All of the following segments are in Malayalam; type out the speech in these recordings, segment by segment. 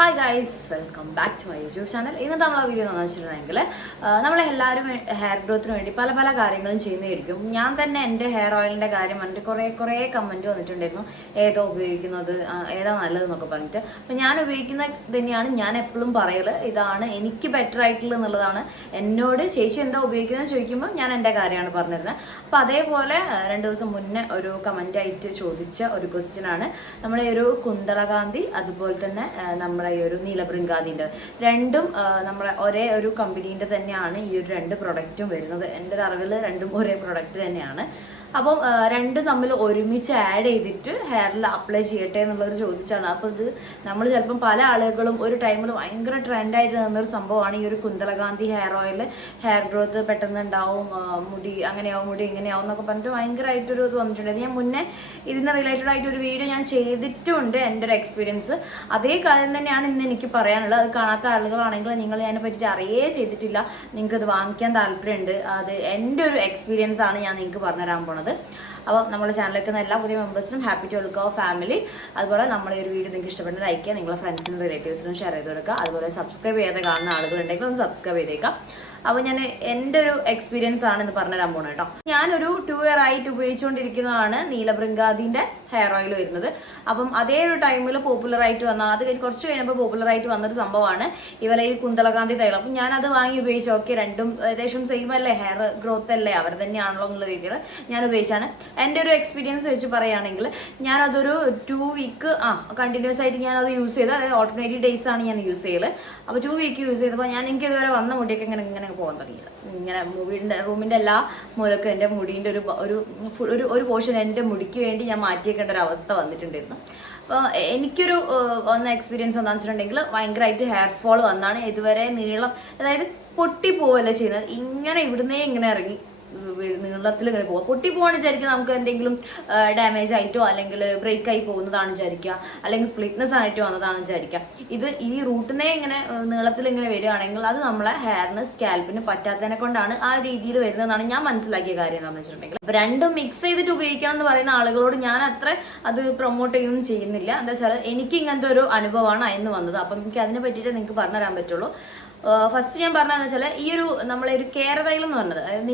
Hi guys welcome back to my YouTube channel ഇന്നത്തെ നമ്മളെ വീഡിയോ എന്ന് വെച്ചിട്ടുണ്ടെങ്കിൽ നമ്മളെല്ലാവരും ഹെയർ ഗ്രോത്തിന് വേണ്ടി പല പല കാര്യങ്ങളും ചെയ്യുന്നതായിരിക്കും. ഞാൻ തന്നെ എന്റെ ഹെയർ ഓയിലിന്റെ കാര്യം പറഞ്ഞിട്ട് കുറേ കുറേ കമന്റ് വന്നിട്ടുണ്ടായിരുന്നു. ഏതോ ഉപയോഗിക്കുന്നത്? ഏതാ നല്ലതെന്നൊക്കെ പറഞ്ഞിട്ട്. അപ്പം ഞാൻ ഉപയോഗിക്കുന്ന തന്നെയാണ് ഞാൻ എപ്പോഴും പറയൽ. ഇതാണ് എനിക്ക് ബെറ്റർ ആയിട്ടുള്ളത് എന്നുള്ളതാണ്. എന്നോട് ചേച്ചി എന്താ ഉപയോഗിക്കുന്നത് ചോദിക്കുമ്പോൾ ഞാൻ എന്റെ കാര്യമാണ് പറഞ്ഞിരുന്നത്. അപ്പം അതേപോലെ രണ്ട് ദിവസം മുന്നേ ഒരു കമന്റായിട്ട് ചോദിച്ച ഒരു ക്വസ്റ്റ്യനാണ് നമ്മുടെ ഒരു കുന്തളകാന്തി അതുപോലെ തന്നെ നമ്മുടെ ഈ ഒരു നീലബൃങ്കാദിന്റെ രണ്ടും നമ്മളെ ഒരേ ഒരു കമ്പനീന്റെ തന്നെയാണ് ഈ ഒരു രണ്ട് പ്രൊഡക്റ്റും വരുന്നത്. എന്റെ അറിവിൽ രണ്ടും ഒരേ പ്രൊഡക്റ്റ് തന്നെയാണ്. അപ്പം രണ്ടും തമ്മിൽ ഒരുമിച്ച് ആഡ് ചെയ്തിട്ട് ഹെയറിൽ അപ്ലൈ ചെയ്യട്ടെ എന്നുള്ളത് ചോദിച്ചാണ്. അപ്പോൾ ഇത് നമ്മൾ ചിലപ്പം പല ആളുകളും ഒരു ടൈമിൽ ഭയങ്കര ട്രെൻഡായിട്ട് നിന്നൊരു സംഭവമാണ് ഈ ഒരു Kunthalakanthi hair oil hair growth പെട്ടെന്ന് ഉണ്ടാവും മുടി അങ്ങനെയാവും മുടി ഇങ്ങനെയാവും എന്നൊക്കെ പറഞ്ഞിട്ട് ഭയങ്കരമായിട്ടൊരു ഇത് വന്നിട്ടുണ്ട്. ഞാൻ മുന്നേ ഇതിന് റിലേറ്റഡ് ആയിട്ട് ഒരു വീഡിയോ ഞാൻ ചെയ്തിട്ടുണ്ട് എന്റെ ഒരു എക്സ്പീരിയൻസ് അതേ കാര്യം തന്നെയാണ് ഇന്ന് എനിക്ക് പറയാനുള്ളത്. അത് കാണാത്ത ആളുകളാണെങ്കിൽ നിങ്ങൾ അതിനെ പറ്റിയിട്ട് അറിയേ ചെയ്തിട്ടില്ല. നിങ്ങൾക്ക് ഇത് വാങ്ങിക്കാൻ താല്പര്യമുണ്ട്. അത് എന്റെ ഒരു എക്സ്പീരിയൻസ് ആണ് ഞാൻ നിങ്ങൾക്ക് പറഞ്ഞുതരാൻ പോണത്. അപ്പോൾ നമ്മുടെ ചാനലിലേക്ക് എല്ലാ പുതിയ മെമ്പേഴ്സിനും ഹാപ്പി ടു കൊടുക്കുക ഫാമിലി അതുപോലെ നമ്മുടെ ഒരു വീഡിയോ നിങ്ങൾക്ക് ഇഷ്ടപ്പെട്ട ലൈക്ക് ചെയ്യുക നിങ്ങളുടെ ഫ്രണ്ട്സിനും റിലേറ്റീവ്സിനും ഷെയർ ചെയ്ത് കൊടുക്കുക. അതുപോലെ സബ്സ്ക്രൈബ് ചെയ്യാതെ കാണുന്ന ആളുകളുണ്ടെങ്കിൽ ഒന്ന് സബ്സ്ക്രൈബ് ചെയ്തേക്കാം. അപ്പോൾ ഞാൻ എന്റെ ഒരു എക്സ്പീരിയൻസ് ആണ് ഇന്ന് പറഞ്ഞുതരാൻ പോകുന്നത് കേട്ടോ. ഞാനൊരു ടു ഇയർ ആയിട്ട് ഉപയോഗിച്ചുകൊണ്ടിരിക്കുന്നതാണ് നീലബൃങ്കാദിന്റെ ഹെയർ ഓയിൽ വരുന്നത്. അപ്പം അതേ ഒരു ടൈമിൽ പോപ്പുലറായിട്ട് വന്ന അത് കുറച്ച് കഴിഞ്ഞപ്പോൾ പോപ്പുലറായിട്ട് വന്നൊരു സംഭവമാണ് ഇവരെ ഈ കുന്തളകാന്തി തൈലം. അപ്പം ഞാനത് വാങ്ങി ഉപയോഗിച്ചു. ഓക്കെ രണ്ടും ഏകദേശം സെയിം അല്ലേ? ഹെയർ ഗ്രോത്ത് അല്ലേ? അവർ തന്നെയാണല്ലോ എന്നുള്ള രീതിയിൽ ഞാൻ ഉപയോഗിച്ചാണ് എന്റെ ഒരു എക്സ്പീരിയൻസ് വെച്ച് പറയുകയാണെങ്കിൽ ഞാനതൊരു ടു വീക്ക് ആ കണ്ടിന്യൂസ് ആയിട്ട് ഞാനത് യൂസ് ചെയ്ത് അതായത് ഓൾട്ടർനേറ്റീവ് ഡേയ്സ് ആണ് ഞാൻ യൂസ് ചെയ്ത് അപ്പോൾ ടു വീക്ക് യൂസ് ചെയ്തപ്പോൾ ഞാൻ എനിക്ക് ഇതുവരെ വന്ന മുടിയൊക്കെ ഇങ്ങനെ ഇങ്ങനെ പോകാൻ തുടങ്ങിയത് ഇങ്ങനെ മുടിന്റെ റൂമിന്റെ എല്ലാ മൂലക്കും എന്റെ മുടീന്റെ ഒരു ഒരു ഒരു ഒരു പോർഷൻ എന്റെ മുടിക്ക് വേണ്ടി ഞാൻ മാറ്റിയേക്കേണ്ട ഒരു അവസ്ഥ വന്നിട്ടുണ്ടായിരുന്നു. അപ്പോൾ എനിക്കൊരു വന്ന എക്സ്പീരിയൻസ് എന്താണെന്ന് വെച്ചിട്ടുണ്ടെങ്കിൽ ഭയങ്കരമായിട്ട് ഹെയർ ഫോൾ വന്നാണ്. ഇതുവരെ നീളം അതായത് പൊട്ടി പോവല്ല ചെയ്യുന്നത്. ഇങ്ങനെ ഇവിടുന്നേ ഇങ്ങനെ ഇറങ്ങി. നീളത്തിൽ ഇങ്ങനെ പൊട്ടി പോവാണ് വിചാരിക്കുക നമുക്ക് എന്തെങ്കിലും ഡാമേജ് ആയിട്ടോ അല്ലെങ്കിൽ ബ്രേക്ക് ആയി പോകുന്നതാണ് വിചാരിക്കുക. അല്ലെങ്കിൽ സ്പ്ലിറ്റ്നെസ് ആയിട്ട് വന്നതാണ് വിചാരിക്കുക. ഇത് ഈ റൂട്ടിനെ ഇങ്ങനെ നീളത്തിൽ ഇങ്ങനെ വരികയാണെങ്കിൽ അത് നമ്മളെ ഹെയറിന് സ്കാൽപ്പിന് പറ്റാത്തതിനെ കൊണ്ടാണ് ആ രീതിയിൽ വരുന്നതെന്നാണ് ഞാൻ മനസ്സിലാക്കിയ കാര്യം എന്താണെന്ന് വെച്ചിട്ടുണ്ടെങ്കിൽ. രണ്ടും മിക്സ് ചെയ്തിട്ട് ഉപയോഗിക്കണം എന്ന് പറയുന്ന ആളുകളോട് ഞാൻ അത്ര അത് പ്രൊമോട്ട് ചെയ്യുകയും ചെയ്യുന്നില്ല. എന്താ വെച്ചാൽ എനിക്ക് ഇങ്ങനത്തെ ഒരു അനുഭവമാണ് അയന്ന് വന്നത്. അപ്പം എനിക്ക് അതിനെ പറ്റിയിട്ട് നിങ്ങൾക്ക് പറഞ്ഞുതരാൻ പറ്റുള്ളൂ. ഫസ്റ്റ് ഞാൻ പറഞ്ഞതെന്ന് വെച്ചാൽ ഈ ഒരു നമ്മളെ ഒരു കേര എന്ന് പറഞ്ഞത് അതായത്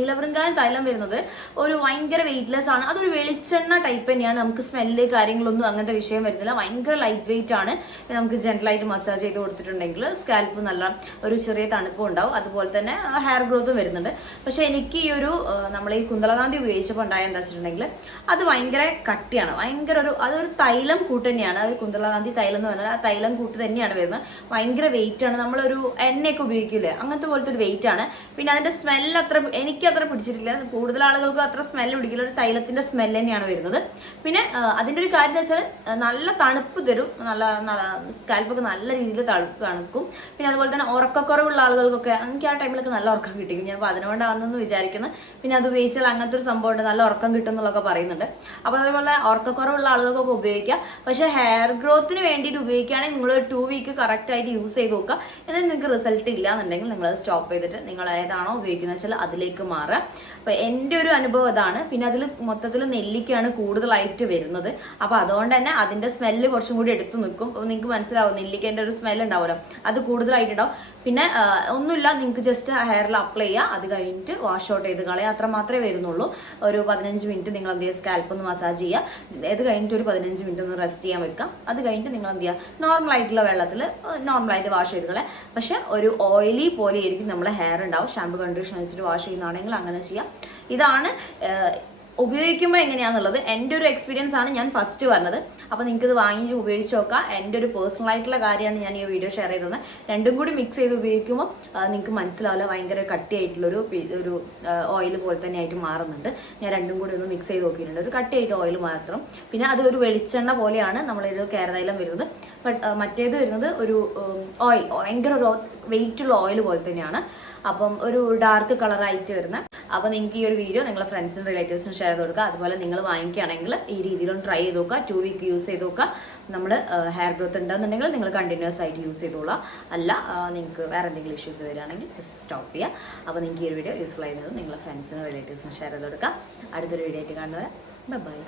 നീലവൃങ്കാൻ തൈലം വരുന്നത്. ഒരു ഭയങ്കര വെയിറ്റ്ലെസ് ആണ്. അതൊരു വെളിച്ചെണ്ണ ടൈപ്പ് തന്നെയാണ്. നമുക്ക് സ്മെല്ല് കാര്യങ്ങളൊന്നും അങ്ങനത്തെ വിഷയം വരുന്നില്ല. ഭയങ്കര ലൈറ്റ് വെയിറ്റ് ആണ്. നമുക്ക് ജനറലായിട്ട് മസാജ് ചെയ്ത് കൊടുത്തിട്ടുണ്ടെങ്കിൽ സ്കാൽപ്പ് നല്ല ഒരു ചെറിയ തണുപ്പും ഉണ്ടാവും. അതുപോലെ തന്നെ ഹെയർ ഗ്രോത്തും വരുന്നുണ്ട്. പക്ഷെ എനിക്ക് ഈ ഒരു നമ്മൾ ഈ കുന്തളകാന്തി ഉപയോഗിച്ചപ്പോൾ ഉണ്ടായ എന്താ വെച്ചിട്ടുണ്ടെങ്കിൽ അത് ഭയങ്കര കട്ടിയാണ്. ഭയങ്കര ഒരു അതൊരു തൈലം കൂട്ട് തന്നെയാണ്. അത് കുന്തളകാന്തി തൈലം എന്ന് പറഞ്ഞാൽ ആ തൈലം കൂട്ട് തന്നെയാണ് വരുന്നത്. ഭയങ്കര വെയിറ്റ് ആണ്. നമ്മളൊരു എണ്ണയൊക്കെ ഉപയോഗിക്കില്ലേ? അങ്ങനത്തെ പോലത്തെ ഒരു വെയിറ്റ് ആണ്. പിന്നെ അതിന്റെ സ്മെല്ല് അത്ര എനിക്ക് അത്ര പിടിച്ചിട്ടില്ല. കൂടുതൽ ആളുകൾക്ക് അത്ര സ്മെല്ല് പിടിക്കില്ല. ഒരു തൈലത്തിന്റെ സ്മെല്ല് തന്നെയാണ് വരുന്നത്. പിന്നെ അതിന്റെ ഒരു കാര്യം എന്ന് വെച്ചാൽ നല്ല തണുപ്പ് തരും. നല്ല സ്കാൽപ്പൊക്കെ നല്ല രീതിയിൽ തണുപ്പ് തണുക്കും. പിന്നെ അതുപോലെ തന്നെ ഉറക്കക്കുറവുള്ള ആളുകൾക്കൊക്കെ എനിക്ക് ആ ടൈമിലൊക്കെ നല്ല ഉറക്കം കിട്ടിക്കും ഞാൻ അതിനുകൊണ്ടാണെന്ന് വിചാരിക്കുന്നത് പിന്നെ അത് ഉപയോഗിച്ചാൽ അങ്ങനത്തെ ഒരു സംഭവം ഉണ്ട്. നല്ല ഉറക്കം കിട്ടും എന്നുള്ളതൊക്കെ പറയുന്നുണ്ട്. അപ്പോൾ അതുപോലെ ഉറക്കക്കുറവുള്ള ആളുകൾക്കൊക്കെ ഉപയോഗിക്കാം. പക്ഷേ ഹെയർ ഗ്രോത്തിന് വേണ്ടിയിട്ട് ഉപയോഗിക്കുകയാണെങ്കിൽ നിങ്ങൾ ടു വീക്ക് കറക്റ്റ് ആയിട്ട് യൂസ് ചെയ്ത് നോക്കുക. എന്നിട്ട് നിങ്ങൾക്ക് റിസൾട്ട് ഇല്ല എന്നുണ്ടെങ്കിൽ നിങ്ങൾ സ്റ്റോപ്പ് ചെയ്തിട്ട് നിങ്ങൾ ഏതാണോ ഉപയോഗിക്കുന്നത് വെച്ചാൽ അതിലേക്ക് മാറുക. അപ്പോൾ എന്റെ ഒരു അനുഭവം അതാണ്. പിന്നെ അതിൽ മൊത്തത്തിൽ നെല്ലിക്കയാണ് കൂടുതലായിട്ട് വരുന്നത്. അപ്പോൾ അതുകൊണ്ട് തന്നെ അതിന്റെ സ്മെല്ല് കുറച്ചും കൂടി എടുത്തു നിൽക്കും. അപ്പോൾ നിങ്ങൾക്ക് മനസ്സിലാവും നെല്ലിക്കേന്റെ ഒരു സ്മെല്ല് ഉണ്ടാവുമല്ലോ. അത് കൂടുതലായിട്ടുണ്ടാവും. പിന്നെ ഒന്നുമില്ല നിങ്ങൾക്ക് ജസ്റ്റ് ഹെയറിൽ അപ്ലൈ ചെയ്യുക. അത് കഴിഞ്ഞിട്ട് വാഷ് ഔട്ട് ചെയ്ത് കളയുക. അത്ര മാത്രമേ വരുന്നുള്ളൂ. ഒരു പതിനഞ്ച് മിനിറ്റ് നിങ്ങൾ എന്ത് ചെയ്യുക? സ്കാൽപ്പ് ഒന്ന് മസാജ് ചെയ്യുക. അത് കഴിഞ്ഞിട്ട് ഒരു പതിനഞ്ച് മിനിറ്റ് ഒന്ന് റെസ്റ്റ് ചെയ്യാൻ വെക്കാം അത് കഴിഞ്ഞിട്ട് നിങ്ങൾ എന്ത് ചെയ്യുക? നോർമൽ ആയിട്ടുള്ള വെള്ളത്തിൽ നോർമലായിട്ട് വാഷ് ചെയ്ത് കളയാം പക്ഷേ ഒരു ഓയിലി പോലെ ആയിരിക്കും നമ്മളെ ഹെയർ ഉണ്ടാവും ഷാമ്പു കണ്ടീഷണർ വെച്ചിട്ട് വാഷ് ചെയ്യുന്നതാണെങ്കിൽ അങ്ങനെ ചെയ്യാം. ഇതാണ് ഉപയോഗിക്കുമ്പോൾ എങ്ങനെയാണെന്നുള്ളത് എന്റെ ഒരു എക്സ്പീരിയൻസ് ആണ് ഞാൻ ഫസ്റ്റ് പറഞ്ഞത്. അപ്പോൾ നിങ്ങൾക്ക് ഇത് വാങ്ങി ഉപയോഗിച്ച് നോക്കാം. എന്റെ ഒരു പേഴ്സണൽ ആയിട്ടുള്ള കാര്യമാണ് ഞാൻ ഈ വീഡിയോ ഷെയർ ചെയ്തത്. രണ്ടും കൂടി മിക്സ് ചെയ്ത് ഉപയോഗിക്കുമ്പോൾ നിങ്ങൾക്ക് മനസ്സിലാവില്ല ഭയങ്കര കട്ടിയായിട്ടുള്ളൊരു ഒരു ഓയിൽ പോലെ തന്നെ ആയിട്ട് മാറുന്നുണ്ട്. ഞാൻ രണ്ടും കൂടി ഒന്ന് മിക്സ് ചെയ്ത് നോക്കിയിട്ടുണ്ട്. ഒരു കട്ടിയായിട്ട് ഓയിൽ മാത്രം. പിന്നെ അത് ഒരു വെളിച്ചെണ്ണ പോലെയാണ് നമ്മളിത് കേരളയിലും വരുന്നത്. ബട്ട് മറ്റേത് വരുന്നത് ഒരു ഓയിൽ ഭയങ്കര ഒരു വെയിറ്റുള്ള ഓയിൽ പോലെ തന്നെയാണ്. അപ്പം ഒരു ഡാർക്ക് കളറായിട്ട് വരുന്ന. അപ്പോൾ നിങ്ങൾക്ക് ഈ ഒരു വീഡിയോ നിങ്ങളുടെ ഫ്രണ്ട്സിനും റിലേറ്റീവ്സിനും ഷെയർ ചെയ്ത് കൊടുക്കുക. അതുപോലെ നിങ്ങൾ വാങ്ങിക്കുകയാണെങ്കിൽ ഈ രീതിയിലൊന്ന് ട്രൈ ചെയ്ത് നോക്കുക. ടു വീക്ക് യൂസ് ചെയ്ത് നോക്കുക. നമ്മൾ ഹെയർ ഗ്രോത്ത് ഉണ്ടെന്നുണ്ടെങ്കിൽ നിങ്ങൾ കണ്ടിന്യൂസ് ആയിട്ട് യൂസ് ചെയ്തോളാം അല്ല നിങ്ങൾക്ക് വേറെ എന്തെങ്കിലും ഇഷ്യൂസ് വരികയാണെങ്കിൽ ജസ്റ്റ് സ്റ്റോപ്പ് ചെയ്യുക. അപ്പോൾ നിങ്ങൾക്ക് ഈ ഒരു വീഡിയോ യൂസ്ഫുൾ ആയിരുന്നത് നിങ്ങളുടെ ഫ്രണ്ട്സിനും റിലേറ്റീവ്സിനും ഷെയർ ചെയ്ത് കൊടുക്കുക. അടുത്തൊരു വീഡിയോ ആയിട്ട് കാണുന്നവരെ ബൈ